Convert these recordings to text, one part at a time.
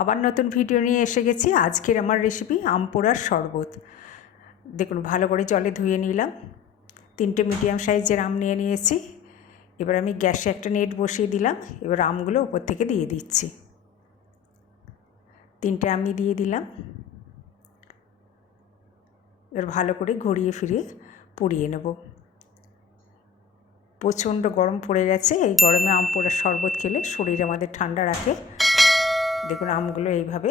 আবার নতুন ভিডিও নিয়ে এসে গেছি। আজকের আমার রেসিপি আম পোড়ার শরবত। দেখুন ভালো করে জলে ধুয়ে নিলাম। 3টে মিডিয়াম সাইজের আম নিয়ে নিয়েছি। এবার আমি গ্যাসে একটা নেট বসিয়ে দিলাম। এবার আমগুলো উপর থেকে দিয়ে দিচ্ছি। 3টে আমি দিয়ে দিলাম। এবার ভালো করে ঘুরিয়ে ফিরিয়ে পুড়িয়ে নেব। প্রচণ্ড গরম পড়ে গেছে। এই গরমে আম পোড়ার শরবত খেলে শরীর আমাদের ঠান্ডা রাখে। দেখুন আমগুলো এইভাবে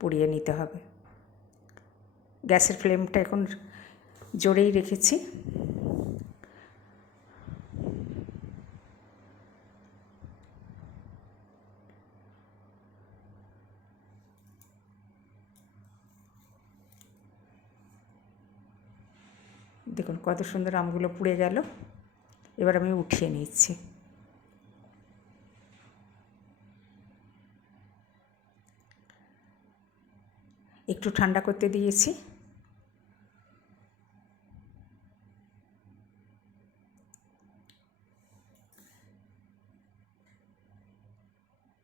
পুড়িয়ে নিতে হবে। গ্যাসের ফ্লেমটা এখন জোরেই রেখেছি। দেখুন কত সুন্দর আমগুলো পুড়ে গেল। এবার আমি উঠিয়ে নিচ্ছি। একটু ঠান্ডা করতে দিয়েছি।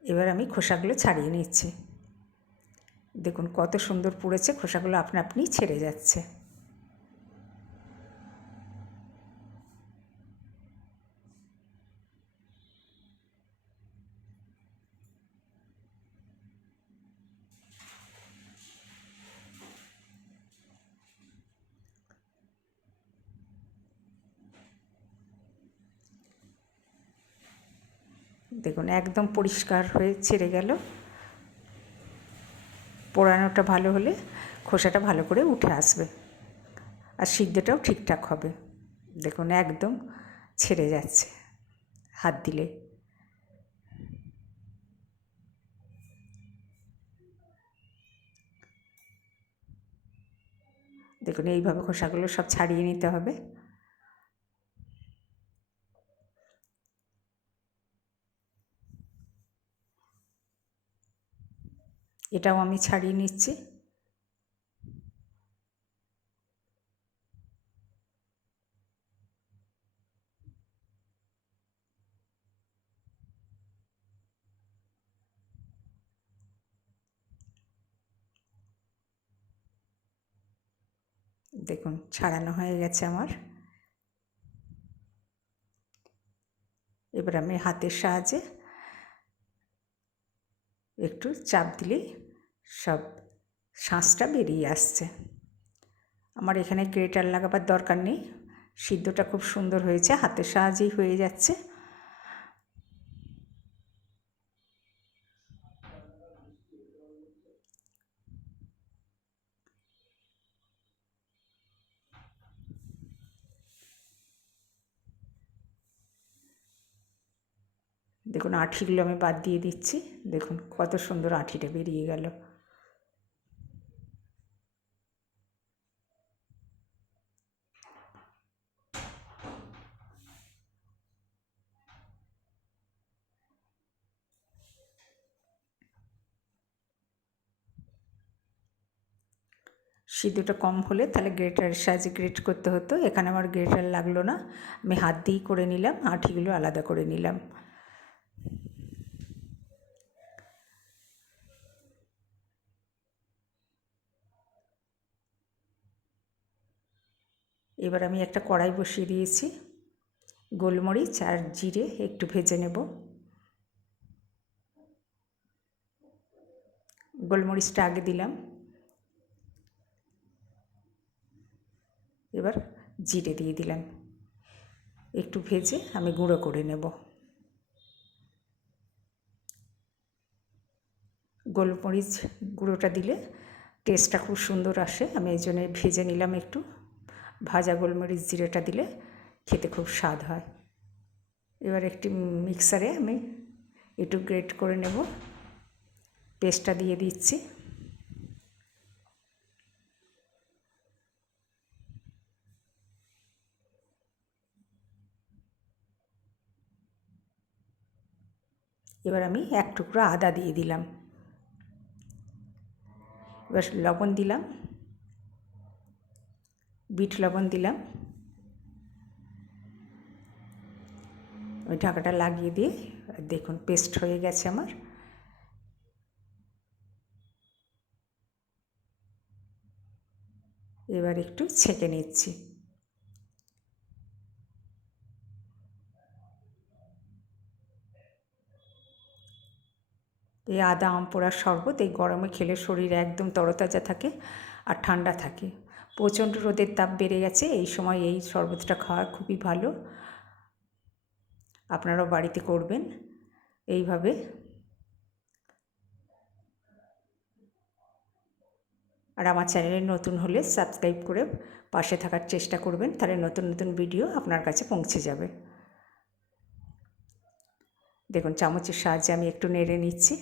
এবার আমি খোসাগুলো ছাড়িয়ে নিচ্ছি। দেখুন কত সুন্দর পুড়েছে। খোসাগুলো আপনা আপনি ছেড়ে যাচ্ছে। দেখুন একদম পরিষ্কার হয়ে ছেড়ে গেল। পোড়ানোটা ভালো হলে খোসাটা ভালো করে উঠে আসবে আর সিদ্ধটাও ঠিকঠাক হবে। দেখুন একদম ছেড়ে যাচ্ছে হাত দিলে। দেখুন এইভাবে খোসাগুলো সব ছাড়িয়ে নিতে হবে। এটাও আমি ছাড়িয়ে নিচ্ছি। দেখুন ছাড়ানো হয়ে গেছে আমার। এবার আমি হাতের সাহায্যে একটু চাপ দিলেই সব শাঁসটা বেরিয়ে আসছে। আমার এখানে গ্রেটার লাগাবার দরকার নেই। সিদ্ধটা খুব সুন্দর হয়েছে, হাতের সাহায্যেই হয়ে যাচ্ছে। দেখুন আঁঠিগুলো আমি বাদ দিয়ে দিচ্ছি। দেখুন কত সুন্দর আঁঠিটা বেরিয়ে গেল। সিদ্ধটা কম হলে তাহলে গ্রেটারের সাহায্যে গ্রেট করতে হতো। এখানে আমার গ্রেটার লাগলো না, আমি হাত দিয়েই করে নিলাম। আঁঠিগুলো আলাদা করে নিলাম। এবার আমি একটা কড়াই বসিয়ে দিয়েছি। গোলমরিচ আর জিরে একটু ভেজে নেব। গোলমরিচটা আগে দিলাম। এবার জিরে দিয়ে দিলাম। একটু ভেজে আমি গুঁড়ো করে নেব। গোলমরিচ গুঁড়োটা দিলে টেস্টটা খুব সুন্দর আসে। আমি এই জন্য ভেজে নিলাম একটু। ভাজা গোলমরিচ জিরেটা দিলে খেতে খুব স্বাদ হয়। এবার একটি মিক্সারে আমি একটু গ্রেট করে নেব। পেস্টটা দিয়ে দিচ্ছি। এবার আমি এক টুকরো আদা দিয়ে দিলাম। এবার লবণ দিলাম, বিট লবণ দিলাম। ওই ঢাকাটা লাগিয়ে দিয়ে দেখুন পেস্ট হয়ে গেছে আমার। এবার একটু ছেঁকে নিচ্ছি। এই আদা আম পোড়ার শরবত এই গরমে খেলে শরীর একদম তরতাজা থাকে আর ঠান্ডা থাকে। প্রচণ্ড রোদের তাপ বেড়ে গেছে, এই সময় এই শরবতটা খাওয়া খুবই ভালো। আপনারাও বাড়িতে করবেন এইভাবে। আর আমার চ্যানেলে নতুন হলে সাবস্ক্রাইব করে পাশে থাকার চেষ্টা করবেন, তাহলে নতুন নতুন ভিডিও আপনার কাছে পৌঁছে যাবে। দেখুন চামচের সাহায্যে আমি একটু নেড়ে নিচ্ছি।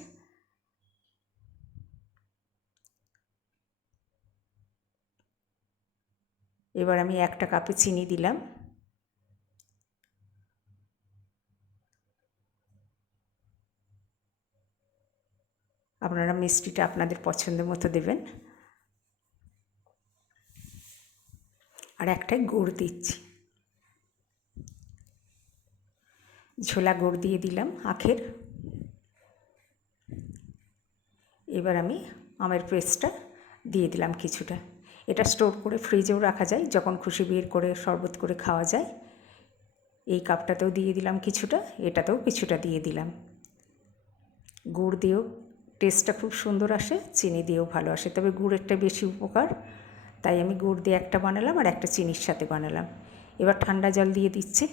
এবার আমি 1 কাপে চিনি দিলাম। আপনারা মিষ্টিটা আপনাদের পছন্দের মতো দেবেন। আর একটাই গুড় দিচ্ছি, ঝোলা গুড় দিয়ে দিলাম আখের। এবার আমি আমের পেস্টটা দিয়ে দিলাম কিছুটা। এটা স্টোর করে ফ্রিজেও রাখা যায়, যখন খুশি বের করে শরবত করে খাওয়া যায়। এই কাপটাতেও দিয়ে দিলাম কিছুটা, এটাতেও কিছুটা দিয়ে দিলাম। গুড় দিয়েও টেস্টটা খুব সুন্দর আসে, চিনি দিয়েও ভালো আসে, তবে গুড়েরটা বেশি উপকার, তাই আমি গুড় দিয়ে একটা বানালাম আর একটা চিনির সাথে বানালাম। এবার ঠান্ডা জল দিয়ে দিচ্ছি।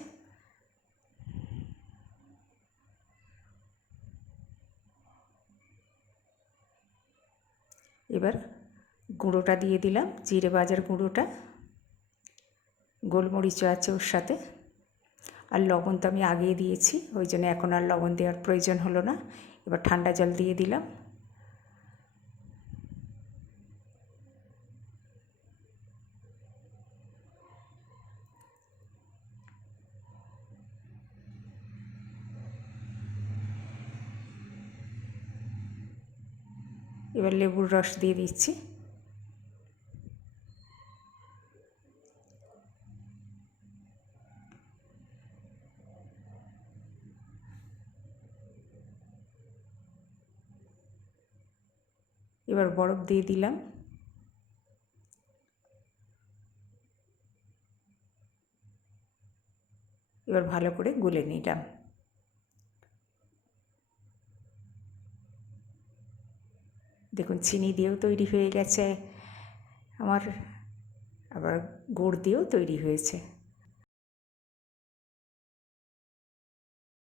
এবার গুঁড়োটা দিয়ে দিলাম, জিরে ভাজার গুঁড়োটা, গোলমরিচও আছে ওর সাথে। আর লবণ তো আমি আগেই দিয়েছি, ওই জন্য এখন আর লবণ দেওয়ার প্রয়োজন হলো না। এবার ঠান্ডা জল দিয়ে দিলাম। এবার লেবুর রস দিয়ে দিচ্ছি। এবার বরফ দিয়ে দিলাম। এবার ভালো করে গুলে নিলাম। দেখুন চিনি দিয়েও তৈরি হয়ে গেছে আমার, আবার গুড় দিয়েও তৈরি হয়েছে।